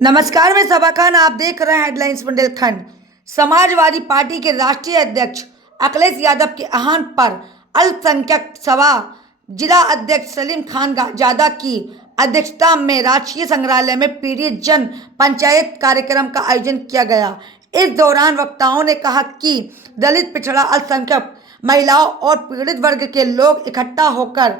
नमस्कार, मैं सबा खान। आप देख रहे हैं हेडलाइंस बुंदेलखंड। समाजवादी पार्टी के राष्ट्रीय अध्यक्ष अखिलेश यादव के आह्वान पर अल्पसंख्यक सभा जिला अध्यक्ष सलीम खान जादा की अध्यक्षता में राजकीय संग्रहालय में पीड़ित जन पंचायत कार्यक्रम का आयोजन किया गया। इस दौरान वक्ताओं ने कहा कि दलित, पिछड़ा, अल्पसंख्यक, महिलाओं और पीड़ित वर्ग के लोग इकट्ठा होकर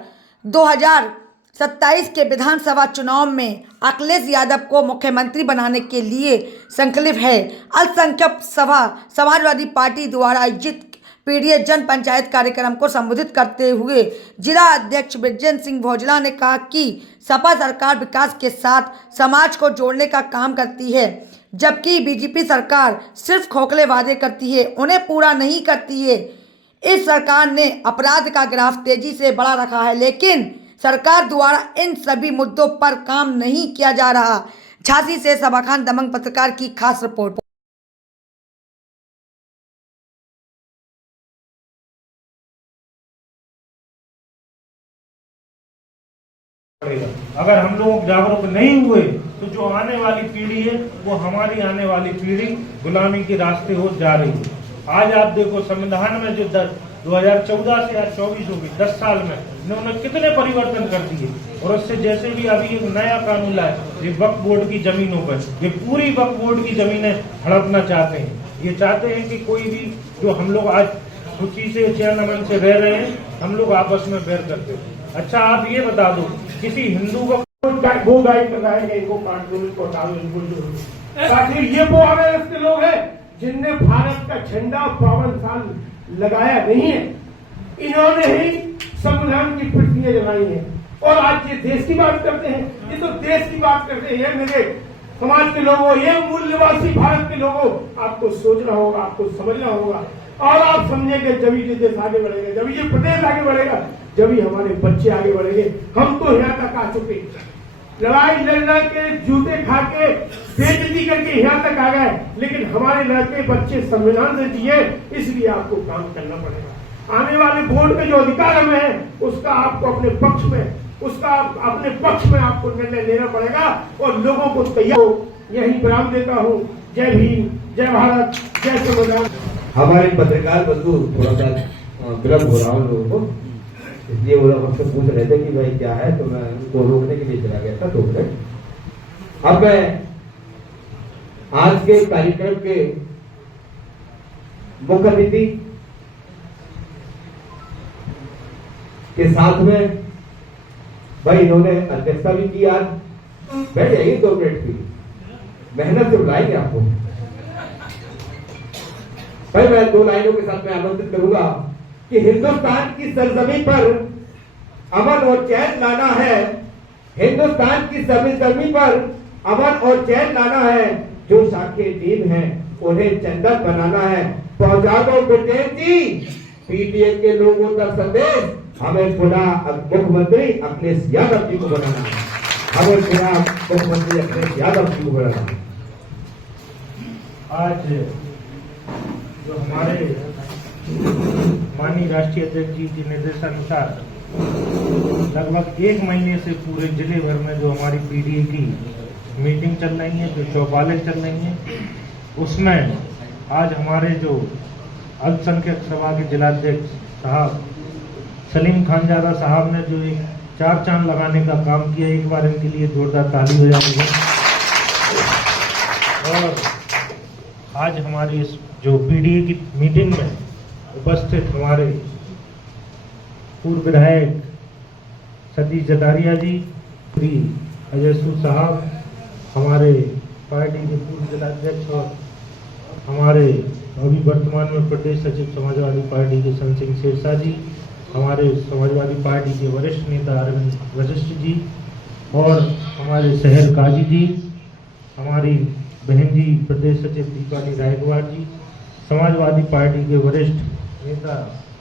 2027 के विधानसभा चुनाव में अखिलेश यादव को मुख्यमंत्री बनाने के लिए संकल्पित है। अल्पसंख्यक सभा समाजवादी पार्टी द्वारा आयोजित पीड़ित जन पंचायत कार्यक्रम को संबोधित करते हुए जिला अध्यक्ष विजय सिंह भोजला ने कहा कि सपा सरकार विकास के साथ समाज को जोड़ने का काम करती है, जबकि बीजेपी सरकार सिर्फ खोखले वादे करती है, उन्हें पूरा नहीं करती है। इस सरकार ने अपराध का ग्राफ तेजी से बढ़ा रखा है, लेकिन सरकार द्वारा इन सभी मुद्दों पर काम नहीं किया जा रहा। झांसी से सबा खान दबंग पत्रकार की खास रिपोर्ट। अगर हम लोग जागरूक नहीं हुए तो जो आने वाली पीढ़ी है वो हमारी आने वाली पीढ़ी गुलामी के रास्ते हो जा रही है। आज आप देखो संविधान में जो 2014 से आज 24 हो गई, 10 साल में इन्होंने कितने परिवर्तन कर दिए। और उससे जैसे भी अभी एक नया कानून लाए, ये वक्फ बोर्ड की जमीनों पर, ये पूरी वक्फ बोर्ड की जमीनें हड़पना चाहते हैं। ये चाहते हैं कि कोई भी जो हम लोग आज खुशी से चैन अमन से रह रहे हैं, हम लोग आपस में बैर करते हैं। अच्छा, आप ये बता दो, किसी हिंदू को वो गाइड कर रहा है कि इनको काट दो, इनको हटा दो, इनको जो आखिर ये वो आरएसएस के लोग हैं जिनने भारत का झंडा 52 साल लगाया नहीं है। इन्होंने ही संविधान की पृथ्वियां जलाई हैं और आज ये देश की बात करते हैं। ये तो देश की बात करते हैं। मेरे समाज के लोगों, ये मूल्यवासी भारत के लोगों, आपको सोचना होगा, आपको समझना होगा और आप समझेंगे जब ये देश आगे बढ़ेगा, जब ये प्रदेश आगे बढ़ेगा, जब ही हमारे बच्चे आगे बढ़ेंगे। हम तो यहाँ तक आ चुके, लड़ाई लड़ना के जूते खा के बेइज्जती करके यहाँ तक आ गए, लेकिन हमारे लड़के बच्चे संविधान से जिए, इसलिए आपको काम करना पड़ेगा। आने वाले वोट में जो अधिकार हमें है उसका आपको अपने पक्ष में आपको निर्णय लेना पड़ेगा और लोगों को तैयार हो। यही विराम देता हूँ। जय भीम, जय भारत, जय संविधान। हमारे पत्रकार बंधु थोड़ा सा विलम्ब हो रहा हूँ लोगों को, इसलिए वो लोग हमसे पूछ रहे थे कि भाई क्या है, तो मैं उनको रोकने के लिए चला गया था 2 मिनट। अब मैं आज के कार्यक्रम के मुख्य अतिथि के साथ में भाई इन्होंने अध्यक्षता भी की। आज बैठ जाइए 2 मिनट की, मेहनत से बुलाएंगे आपको। भाई मैं 2 लाइनों के साथ में आमंत्रित करूंगा कि हिंदुस्तान की सरजमी पर अमन और चैन लाना है। हिंदुस्तान की सरजमी पर अमन और चैन लाना है। जो शाखे नीम है उन्हें चंदन बनाना है। पहुंचा दो ब्रिटेन जी पीटीए के लोगों तक संदेश, हमें पुनः मुख्यमंत्री अखिलेश यादव जी को बनाना है। हमें पुनः मुख्यमंत्री अखिलेश यादव जी को बनाना है। आज जो हमारे माननीय राष्ट्रीय अध्यक्ष जी के निर्देशानुसार लगभग 1 महीने से पूरे जिले भर में जो हमारी पीडीए की मीटिंग चल रही है, जो चौपालें चल रही हैं, उसमें आज हमारे जो अल्पसंख्यक सभा के जिलाध्यक्ष साहब सलीम खान जादा साहब ने जो एक 4 चांद लगाने का काम किया, एक बार इनके लिए जोरदार ताली हो जाती है। और आज हमारी इस जो पीडीए की मीटिंग में उपस्थित हमारे पूर्व विधायक सतीश जटारिया जी, श्री अजय सूद साहब, हमारे पार्टी के पूर्व जिलाध्यक्ष और हमारे अभी वर्तमान में प्रदेश सचिव समाजवादी पार्टी के सन सिंह शेरशाह जी, हमारे समाजवादी पार्टी के वरिष्ठ नेता अरविंद वशिष्ठ जी और हमारे शहर काजी जी, हमारी बहन जी प्रदेश सचिव दीपाली रायगवाड़ जी, समाजवादी पार्टी के वरिष्ठ नेता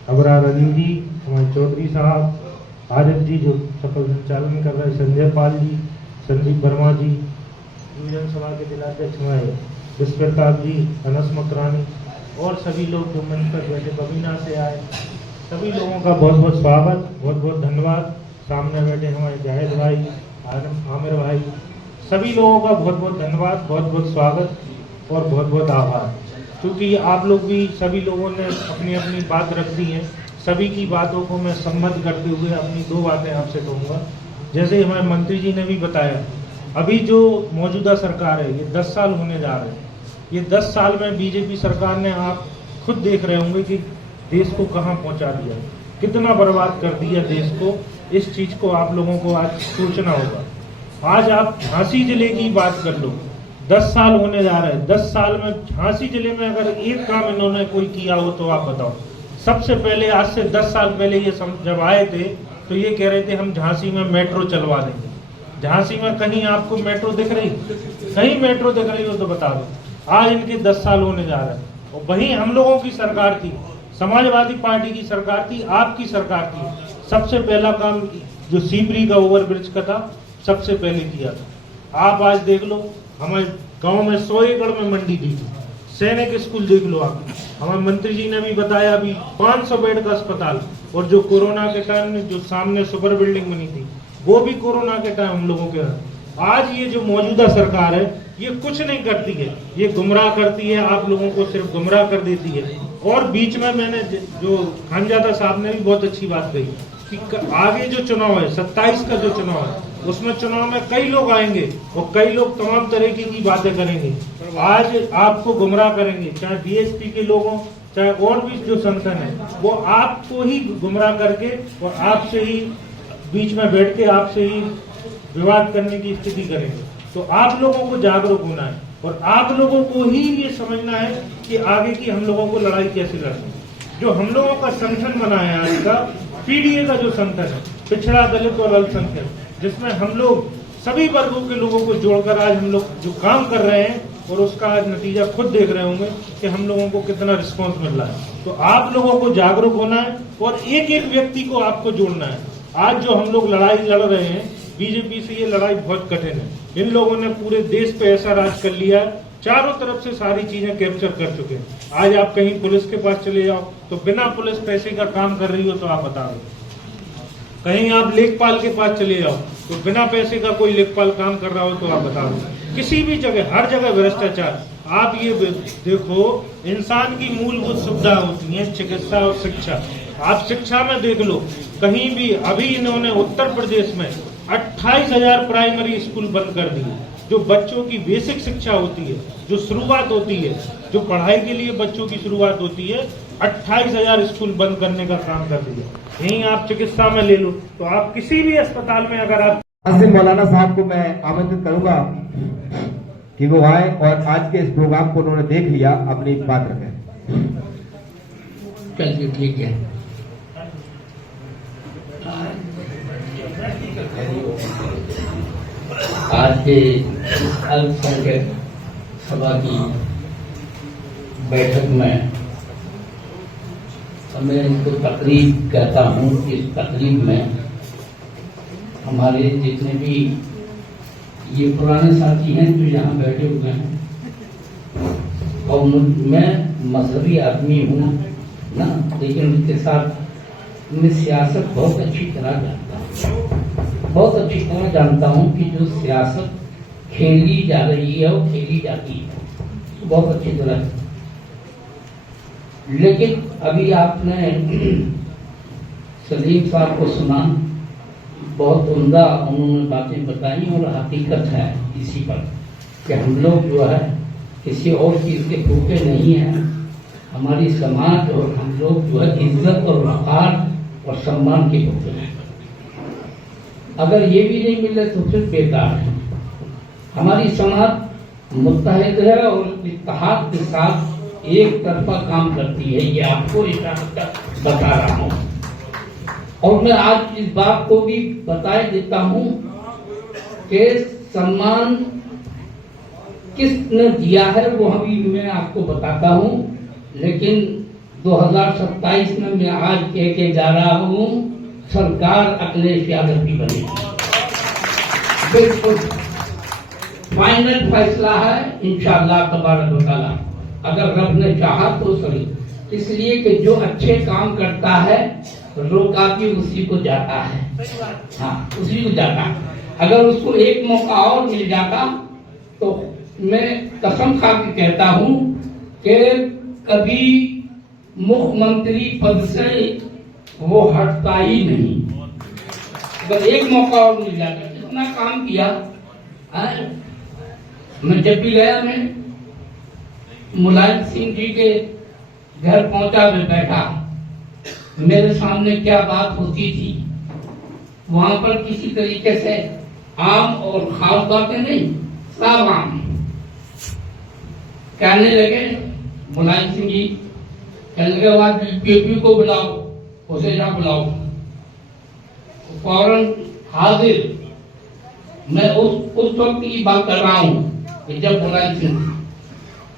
अबरार अली जी, हमारे चौधरी साहब, आरिफ जी जो सफल संचालन कर रहे, संजय पाल जी, संदीप वर्मा जी, यूनियन सभा के जिलाध्यक्ष हमारे विश्वप्रताप जी, अनस मकरानी और सभी लोग जो मंच पर बैठे बबीना से आए सभी लोगों का बहुत बहुत स्वागत, बहुत बहुत धन्यवाद। सामने बैठे हमारे जाहिद भाई, आमिर भाई, सभी लोगों का बहुत बहुत धन्यवाद, बहुत बहुत स्वागत और बहुत बहुत आभार। क्योंकि आप लोग भी, सभी लोगों ने अपनी अपनी बात रख दी है। सभी की बातों को मैं सम्मत करते हुए अपनी 2 बातें आपसे कहूँगा। जैसे हमारे मंत्री जी ने भी बताया, अभी जो मौजूदा सरकार है ये 10 साल होने जा रहे हैं। ये 10 साल में बीजेपी सरकार ने, आप खुद देख रहे होंगे कि देश को कहाँ पहुँचा दिया, कितना बर्बाद कर दिया देश को। इस चीज़ को आप लोगों को आज सोचना होगा। आज आप झांसी जिले की बात कर लो, 10 साल होने जा रहे हैं। 10 साल में झांसी जिले में अगर एक काम इन्होंने कोई किया हो तो आप बताओ। सबसे पहले, आज से 10 साल पहले ये जब आए थे तो ये कह रहे थे हम झांसी में मेट्रो चलवा देंगे। झांसी में कहीं आपको मेट्रो दिख रही? कहीं मेट्रो दिख रही हो तो बता दो। आज इनके 10 साल होने जा रहे हैं। और वहीं हम लोगों की सरकार थी, समाजवादी पार्टी की सरकार थी, आपकी सरकार थी। सबसे पहला काम जो सीबरी का ओवरब्रिज का था, सबसे पहले किया था। आप आज देख लो, हमारे गांव में 100 एकड़ में मंडी दी थी। सैनिक स्कूल देख लो आप। हमारे मंत्री जी ने भी बताया, अभी 500 बेड का अस्पताल। और जो कोरोना के टाइम में जो सामने सुपर बिल्डिंग बनी थी, वो भी कोरोना के टाइम हम लोगों के। आज ये जो मौजूदा सरकार है ये कुछ नहीं करती है, ये गुमराह करती है, आप लोगों को सिर्फ गुमराह कर देती है। और बीच में मैंने जो खानजादा साहब ने भी बहुत अच्छी बात कही कि आगे जो चुनाव है, 27 का जो चुनाव है, उसमें चुनाव में कई लोग आएंगे और कई लोग तमाम तरीके की बातें करेंगे। आज आपको गुमराह करेंगे, चाहे बीएसपी के लोग हों, चाहे और भी जो संगठन है, वो आपको ही गुमराह करके और आपसे ही बीच में बैठ के आपसे ही विवाद करने की स्थिति करेंगे। तो आप लोगों को जागरूक होना है और आप लोगों को ही ये समझना है कि आगे की हम लोगों को लड़ाई कैसे लड़नी है। जो हम लोगों का संगठन बना है आज का, पीडीए का जो संगठन है, पिछड़ा दलित और अल्पसंख्यक, जिसमें हम लोग सभी वर्गों के लोगों को जोड़कर आज हम लोग जो काम कर रहे हैं, और उसका आज नतीजा खुद देख रहे होंगे कि हम लोगों को कितना रिस्पांस मिल रहा है। तो आप लोगों को जागरूक होना है और एक एक व्यक्ति को आपको जोड़ना है। आज जो हम लोग लड़ाई लड़ रहे हैं बीजेपी से, ये लड़ाई बहुत कठिन है। इन लोगों ने पूरे देश पे ऐसा राज कर लिया है, चारों तरफ से सारी चीजें कैप्चर कर चुके हैं। आज आप कहीं पुलिस के पास चले जाओ तो बिना पुलिस पैसे का काम कर रही हो तो आप बता दो। कहीं आप लेखपाल के पास चले जाओ तो बिना पैसे का कोई लेखपाल काम कर रहा हो तो आप बता दो। किसी भी जगह, हर जगह भ्रष्टाचार। आप ये देखो, इंसान की मूलभूत सुविधा होती है चिकित्सा और शिक्षा। आप शिक्षा में देख लो, कहीं भी अभी इन्होंने उत्तर प्रदेश में 28,000 प्राइमरी स्कूल बंद कर दिए। जो बच्चों की बेसिक शिक्षा होती है, जो शुरुआत होती है, जो पढ़ाई के लिए बच्चों की शुरुआत होती है, 28,000 स्कूल बंद करने का काम कर दिया। यहीं आप चिकित्सा में ले लो तो आप किसी भी अस्पताल में अगर आप मौलाना साहब को मैं आमंत्रित करूंगा कि वो आए और आज के इस प्रोग्राम को उन्होंने देख लिया, अपनी बात रखें। चलिए ठीक है। आज के अल्पसंख्यक सभा की बैठक में मैं इसको तकरीब कहता हूँ। इस तकरीब में हमारे जितने भी ये पुराने साथी हैं जो यहाँ बैठे हुए हैं, और मैं मजहबी आदमी हूँ ना, लेकिन उसके साथ मैं सियासत बहुत अच्छी तरह जानता हूँ, बहुत अच्छी तरह जानता हूँ कि जो सियासत खेली जा रही है और खेली जाती है बहुत अच्छी तरह। लेकिन अभी आपने सलीम साहब को सुना, बहुत उम्दा उन्होंने बातें बताई और हकीकत है इसी पर कि हम लोग जो है किसी और चीज़ के भूखे नहीं हैं। हमारी समाज और हम लोग जो है इज्जत और वक़ार और सम्मान के भूखे हैं। अगर ये भी नहीं मिले तो फिर बेकार है। हमारी समाज मुत्तहिद है और इत्तेहाद के साथ एक तरफा काम करती है, ये आपको बता रहा हूँ। और मैं आज इस बात को भी बता देता हूँ कि सम्मान किसने दिया है वो अभी मैं आपको बताता हूँ। लेकिन 2027 में मैं आज कह के जा रहा हूँ, सरकार अखिलेश यादव की बनेगी। बिल्कुल फाइनल फैसला है इंशाअल्लाह तबारक व तआला। अगर रब ने चाहा तो सही इसलिए कि जो अच्छे काम करता है रोका भी उसी को जाता है। हाँ, उसी को जाता। अगर उसको एक मौका और मिल जाता तो मैं कसम खा के कहता हूँ कि कभी मुख्यमंत्री पद से वो हटता ही नहीं। अगर एक मौका और मिल जाता, कितना काम किया। मैं जब भी गया, मैं मुलायम सिंह जी के घर पहुंचा, मैं बैठा, मेरे सामने क्या बात होती थी। वहां पर किसी तरीके से आम और खास बातें नहीं, सब आम। कहने लगे मुलायम सिंह जी, कहने लगे वहां पीपी को बुलाओ, उसे जा बुलाओ। फौरन हाजिर। मैं उस वक्त की बात कर रहा हूँ कि जब मुलायम सिंह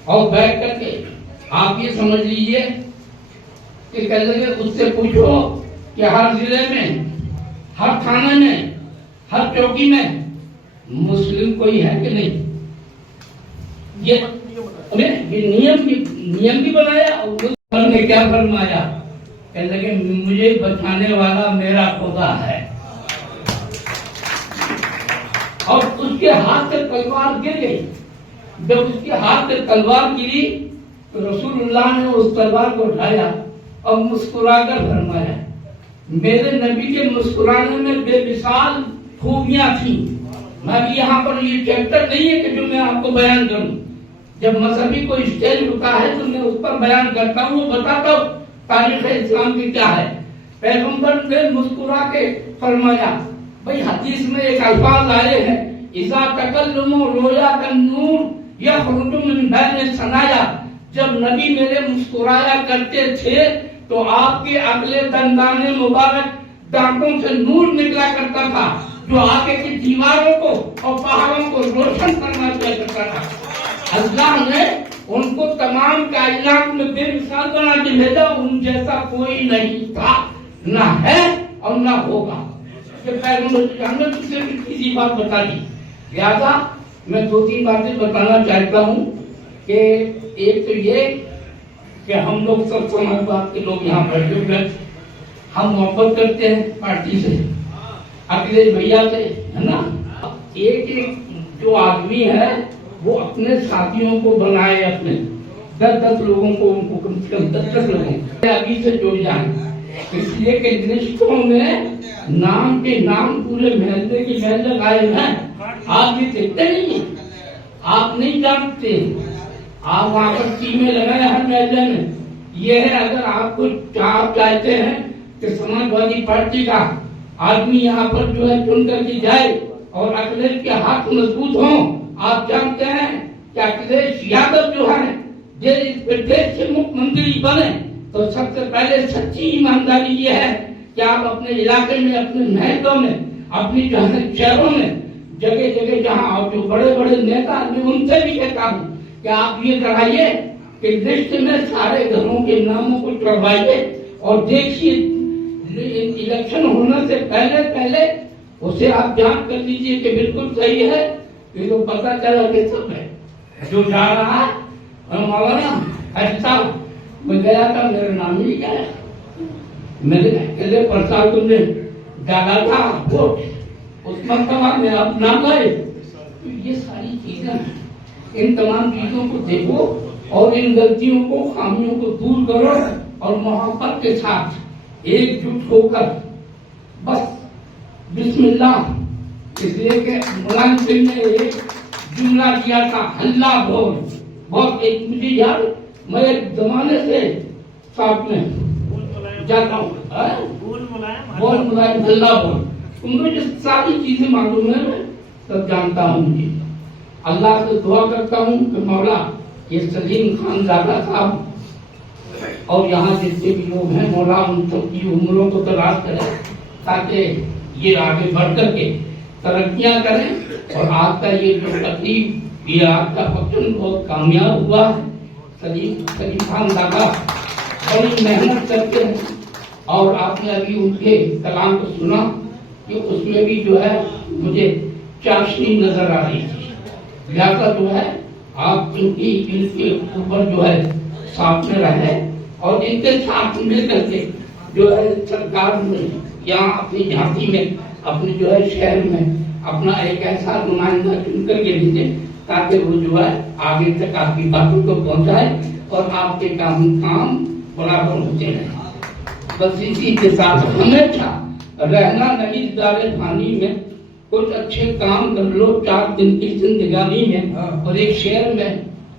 और बैठ करके आप ये समझ लीजिए कि कह लगे उससे पूछो कि हर जिले में, हर थाने में, हर चौकी में मुस्लिम कोई है कि नहीं। ये नियम भी बनाया और ने क्या फरमाया, कह लगे मुझे बचाने वाला मेरा खुदा है। और उसके हाथ से तलवार गिर गई। जब उसके हाथ से तलवार गिरी तो रसूलुल्लाह ने उस तलवार को उठाया और मुस्कुराकर फरमाया, मेरे नबी के मुस्कुराने में बेमिसाल खूबियां थी। मैं भी यहाँ पर ये चैप्टर नहीं है कि जो मैं आपको बयान करूं। जब मजहबी कोई स्टेज होता है तो मैं उस पर बयान करता हूँ, बताता हूँ तारीख इस्लाम की क्या है। पैगंबर ने मुस्कुरा के फरमाया, भाई हदीस में एक अल्फाज आए हैं, इज़ा तकल्लुमु रोया का नूर या खुरुजु मिन बैन सनाया। जब नबी मेरे मुस्कुराया करते थे तो आपके अगले दंदाने मुबारक दांतों से नूर निकला करता था, जो आगे की दीवारों को और पहाड़ों को रोशन करना करता था। अल्लाह ने उनको तमाम कायनात में बेमिसाल बना के भेजा। उन जैसा कोई नहीं था, ना है और ना होगा। पैगंबर तुझसे किसी बात बता दी। लिहाजा मैं 2-3 बातें बताना चाहता हूँ कि एक तो ये कि हम लोग सब समाजवाद के लोग यहाँ बैठे हुए, हम मोहब्बत करते हैं पार्टी से, अखिलेश भैया से, है ना। एक जो आदमी है वो अपने साथियों को बनाए, अपने 10-10 लोगों को, उनको कम से कम 10-10 लोगों अभी से जुड़ जाए। इसलिए कि लिस्टों में नाम के नाम पूरे महल्ले की महल लगाए हैं। आप ये देखते नहीं है, आप नहीं जानते। आप वहाँ पर टीमें लगाए हर महल्ले में। ये है, अगर आपको आप चाहते हैं कि समाजवादी पार्टी का आदमी यहाँ पर जो है चुन करके जाए और अखिलेश के हाथ मजबूत हों, आप जानते हैं कि अखिलेश यादव जो है ये इस प्रदेश के मुख्यमंत्री बने तो सबसे पहले सच्ची ईमानदारी ये है कि आप अपने इलाके में, अपने महलों में, अपनी जो है शहरों में, जगह जगह जहाँ जो बड़े बड़े नेता, मैं उनसे भी कहता हूँ कि आप ये कराइए कि लिस्ट में सारे घरों के नामों को चढ़वाइए और देखिए इलेक्शन होने से पहले उसे आप जांच कर लीजिए कि बिल्कुल सही है। तो पता चला कि सब है जो जा रहा है। मौलाना ऐसा मैं गया था, मेरा नाम ही क्या है, मैंने अकेले प्रसाद तुमने डाला था वोट, उस मरतबा में आप नाम गए। तो ये सारी चीजें, इन तमाम चीजों को देखो और इन गलतियों को, खामियों को दूर करो और मोहब्बत के साथ एकजुट होकर बस बिस्मिल्लाह। इसलिए कि मुलायम सिंह ने एक जुमला दिया था, हल्ला बोल। बहुत एक मुझे याद, मैं एक जमाने से साथ में जाता हूँ, बोल मुलायम हल्ला बोल। उनको जो सारी चीजें मालूम है मैं सब जानता हूँ। अल्लाह से दुआ करता हूँ कि मौला ये सलीम खान ज़ादा साहब और यहाँ जितने भी लोग हैं, मौला उन सबकी उम्रों को तलाश करें ताकि ये आगे बढ़ करके तरक्कियां करें। और आपका ये जो तकलीफ, ये आपका फंक्शन बहुत कामयाब हुआ है। सलीम खान ज़ादा बड़ी मेहनत करते हैं और आपने अभी उनके कलाम को सुना कि उसमें भी जो है मुझे चाशनी नजर आ रही थी। लिहाजा जो है आप इनके ऊपर जो है साथ में रहे और इनके साथ मिलकर के जो है सरकार में यहाँ अपनी झांसी में अपनी जो है शहर में अपना एक ऐसा नुमाइंदा चुन करके लीजिए ताकि वो जो है आगे तक आपकी बातों को पहुंचाए और आपके काम बराबर होते रहे। बस इसी के साथ हमेशा रहना नहीं दारे पानी में, कुछ अच्छे काम कर लो 4 दिन की जिंदगानी में। और एक शेर में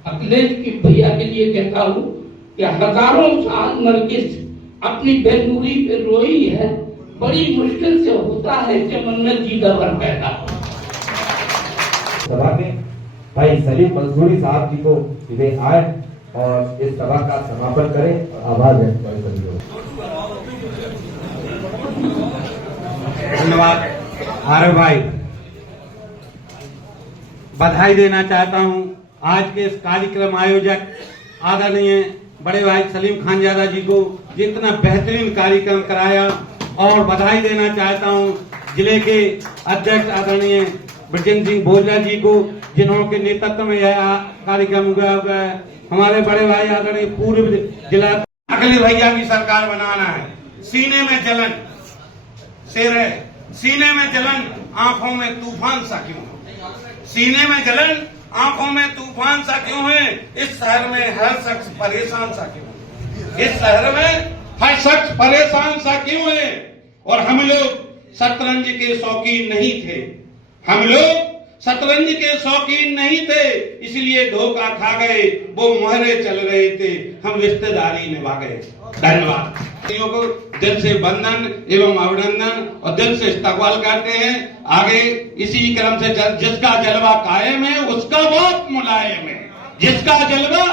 अखिलेश की भैया के लिए कहता हूँ कि हजारों साल नरगिस अपनी बेनूरी पे रोई है, बड़ी मुश्किल से होता है चमन में जीदा भर पैदा। सभा के भाई सलीम मंसूरी साहब जी को वे आए और इस सभा का समापन करें और आभार व्यक्त करें। धन्यवाद आरव भाई। बधाई देना चाहता हूं आज के इस कार्यक्रम आयोजक आदरणीय बड़े भाई सलीम खान ज्यादा जी को, जितना बेहतरीन कार्यक्रम कराया। और बधाई देना चाहता हूं जिले के अध्यक्ष आदरणीय ब्रजेंद्र सिंह भोजला जी को, जिन्होंने नेतृत्व में यह कार्यक्रम हुआ है। हमारे बड़े भाई आदरणीय पूर्व जिला अगले भैया की सरकार बनाना है। सीने में जलन शेर है, सीने में जलन आंखों में तूफान सा क्यों? सीने में जलन आंखों में तूफान सा क्यों है? इस शहर में हर शख्स परेशान सा क्यों? इस शहर में हर शख्स परेशान सा क्यों है? और हम लोग शतरंज के शौकीन नहीं थे, हम लोग शतरंज के शौकीन नहीं थे, इसलिए धोखा खा गए। वो मोहरे चल रहे थे, हम रिश्तेदारी निभा गए। धन्यवाद। को दिल से वंदन एवं अभिनंदन और दिल से इस्तकबाल करते हैं। आगे इसी क्रम से जिसका जलवा कायम है उसका मौत मुलायम है, जिसका जलवा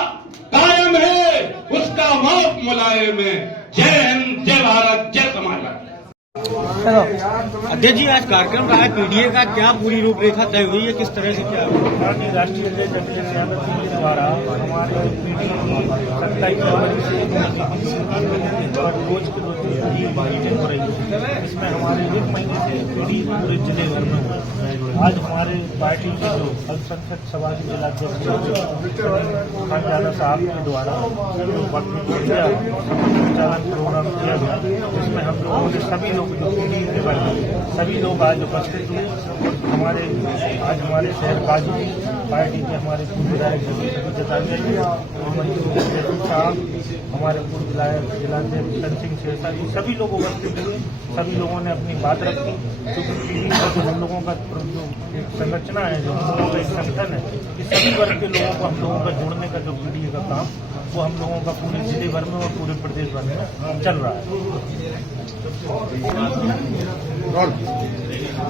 कायम है उसका मौत मुलायम है। जय हिंद, जय भारत, जय समाज। अध्यक्ष जी, आज कार्यक्रम रहा है पीडीए का, क्या पूरी रूपरेखा तय हुई है, किस तरह से क्या पार्टी राष्ट्रीय अध्यक्ष अखिलेश यादव जी के द्वारा हमारे पीढ़ी 27 जनवरी से रोज की मीटिंग हो रही है। इसमें हमारे 1 महीने से पीढ़ी पूरे जिले भर में आज हमारे पार्टी के जो अल्पसंख्यक समाज जिलाध्यक्ष खान ज्यादा साहब के द्वारा जो संचालन प्रोग्राम किया गया, जिसमें हम लोगों ने सभी लोग जो पीढ़ी के बारे सभी लोग आज उपस्थित हुए। हमारे आज हमारे शहर काजी पार्टी के हमारे पूर्व विधायक साहब, हमारे पूर्व विधायक जिलाध्यक्ष शन सिंह शेरसा जी, सभी लोग उपस्थित हुए। सभी लोगों ने अपनी बात रखी, क्योंकि पीढ़ी का जो हम लोगों का जो एक संरचना है, जो हम लोगों का एक संगठन है, इस सभी वर्ग के लोगों को हम लोगों का जोड़ने का जो पीढ़ी का काम वो हम लोगों का पूरे जिले भर में और पूरे प्रदेश भर में चल रहा है।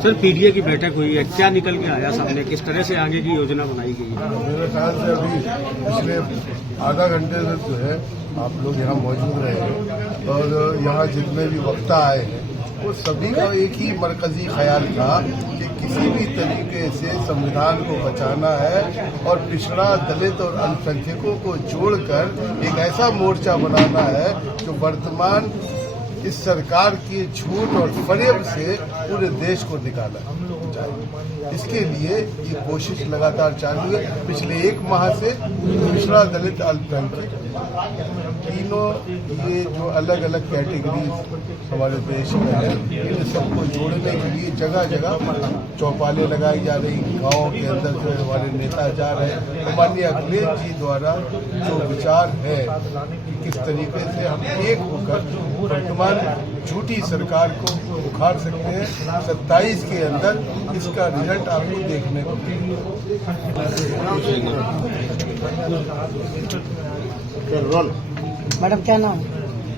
सर, पीडीए की बैठक हुई है, क्या निकल के आया सामने, किस तरह से आगे की योजना बनाई गई है? मेरे ख्याल से अभी पिछले आधा घंटे से जो है आप लोग यहाँ मौजूद रहे और यहाँ जितने भी वक्ता आए हैं वो सभी का एक ही मरकजी ख्याल था कि किसी भी तरीके से संविधान को बचाना है और पिछड़ा, दलित और अल्पसंख्यकों को जोड़कर एक ऐसा मोर्चा बनाना है जो वर्तमान इस सरकार की झूठ और फरेब से पूरे देश को निकाला जाए। इसके लिए ये कोशिश लगातार चालू है। पिछले 1 माह से पिछड़ा, दलित, अल्पसंख्यक तीनों ये जो अलग अलग कैटेगरी हमारे देश में है, इन सबको जोड़ने के लिए जगह जगह चौपालें लगाई जा रही। गाँव के अंदर जो हमारे नेता जा रहे हैं, तो माननीय अखिलेश जी द्वारा जो विचार है कि किस तरीके से हम एक होकर वर्तमान झूठी सरकार को उखाड़ सकते हैं। 27 के अंदर इसका रिजल्ट आपको देखने को मिलेगा। मैडम क्या नाम?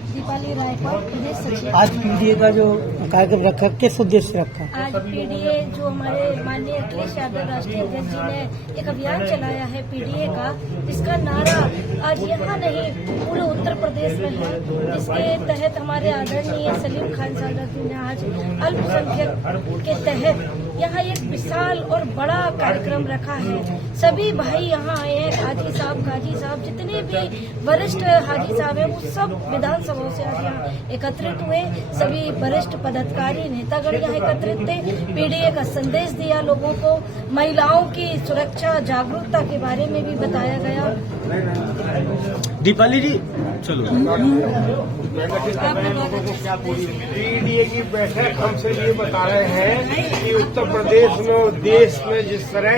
दीपाली रायपाल, प्रदेश सचिव। आज पीडीए का जो कार्यक्रम रखा है, किस उद्देश्य से रखा है? आज पीडीए जो हमारे माननीय अखिलेश यादव राष्ट्रीय अध्यक्ष जी ने एक अभियान चलाया है पीडीए का, इसका नारा आज यहाँ नहीं पूरे उत्तर प्रदेश में है, जिसके तहत हमारे आदरणीय सलीम खान साहब जी ने आज अल्पसंख्यक के तहत यहाँ एक विशाल और बड़ा कार्यक्रम रखा है। सभी भाई यहाँ आए हैं, हाजी साहब, काजी साहब, जितने भी वरिष्ठ हाजी साहब हैं वो सब विधानसभा से आज यहाँ एकत्रित हुए। सभी वरिष्ठ पदाधिकारी पदाधिकारी नेतागण यहाँ एकत्रित थे। पीडीए का संदेश दिया लोगों को, महिलाओं की सुरक्षा जागरूकता के बारे में भी बताया गया। दीपाली जी चलो पीडीए की बैठक हमसे ये बता रहे हैं कि उत्तर प्रदेश में और देश में जिस तरह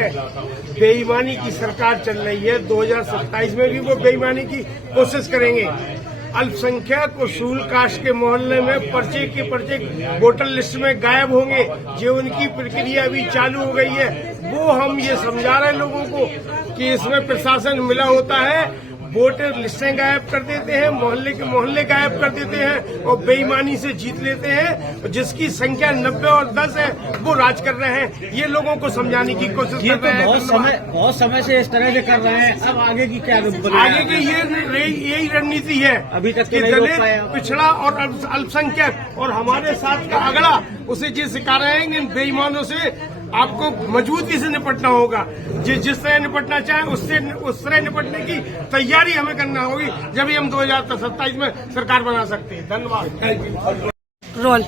बेईमानी की सरकार चल रही है, 2027 में भी वो बेईमानी की कोशिश करेंगे। अल्पसंख्यक उसूल कास्ट के मोहल्ले में पर्चे के पर्चे वोटर लिस्ट में गायब होंगे। जो उनकी प्रक्रिया अभी चालू हो गई है, वो हम ये समझा रहे हैं लोगों को कि इसमें प्रशासन मिला होता है, वोटर लिस्टें गायब कर देते हैं, मोहल्ले के मोहल्ले गायब कर देते हैं और बेईमानी से जीत लेते हैं। जिसकी संख्या 90 और 10 है, वो राज कर रहे हैं। ये लोगों को समझाने की कोशिश कर रहे हैं। बहुत समय से इस तरह से कर रहे हैं। अब आगे की क्या आगे की यही रणनीति है अभी तक कि दलित, पिछड़ा और अल्पसंख्यक और हमारे साथ का अगड़ा उसे ये सिखा रहे हैं कि इन बेईमानों से आपको मजबूती से निपटना होगा। जिस तरह निपटना चाहे उस तरह निपटने की तैयारी हमें करना होगी, जब हम 2027 में सरकार बना सकते हैं। धन्यवाद। रोल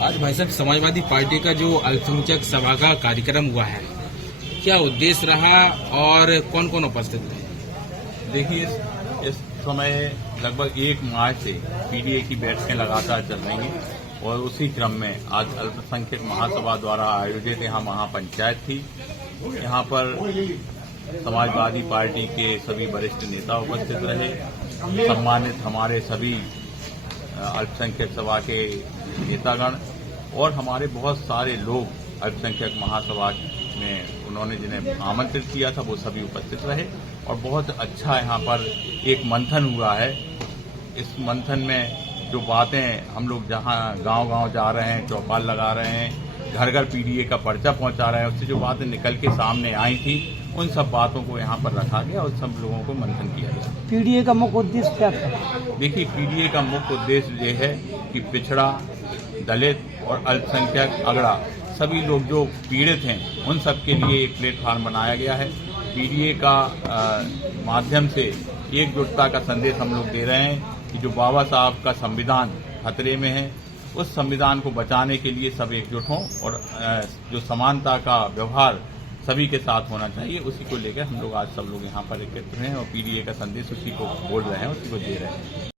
आज भाई साहब समाजवादी पार्टी का जो अल्पसंख्यक सभा का कार्यक्रम हुआ है, क्या उद्देश्य रहा और कौन कौन उपस्थित रहे? देखिए, इस समय लगभग 1 मार्च से पीडीए की बैठकें लगातार चल रही हैं और उसी क्रम में आज अल्पसंख्यक महासभा द्वारा आयोजित यहाँ महापंचायत थी। यहाँ पर समाजवादी पार्टी के सभी वरिष्ठ नेता उपस्थित रहे। सम्मानित हमारे सभी अल्पसंख्यक सभा के नेतागण और हमारे बहुत सारे लोग अल्पसंख्यक महासभा में उन्होंने जिन्हें आमंत्रित किया था, वो सभी उपस्थित रहे और बहुत अच्छा यहाँ पर एक मंथन हुआ है। इस मंथन में जो बातें हम लोग जहाँ गांव-गांव जा रहे हैं, चौपाल लगा रहे हैं, घर घर पीडीए का पर्चा पहुंचा रहे हैं, उससे जो बातें निकल के सामने आई थी, उन सब बातों को यहाँ पर रखा गया और सब लोगों को मंथन किया गया। पीडीए का मुख्य उद्देश्य क्या था? देखिए, पीडीए का मुख्य उद्देश्य ये है कि पिछड़ा, दलित और अल्पसंख्यक अगड़ा सभी लोग जो पीड़ित हैं, उन सब के लिए एक प्लेटफार्म बनाया गया है। पीडीए का माध्यम से एकजुटता का संदेश हम लोग दे रहे हैं कि जो बाबा साहब का संविधान खतरे में है, उस संविधान को बचाने के लिए सब एकजुट हों और जो समानता का व्यवहार सभी के साथ होना चाहिए, उसी को लेकर हम लोग आज सब लोग यहाँ पर एकत्र हैं और पीडीए का संदेश उसी को बोल रहे हैं, उसी को दे रहे हैं।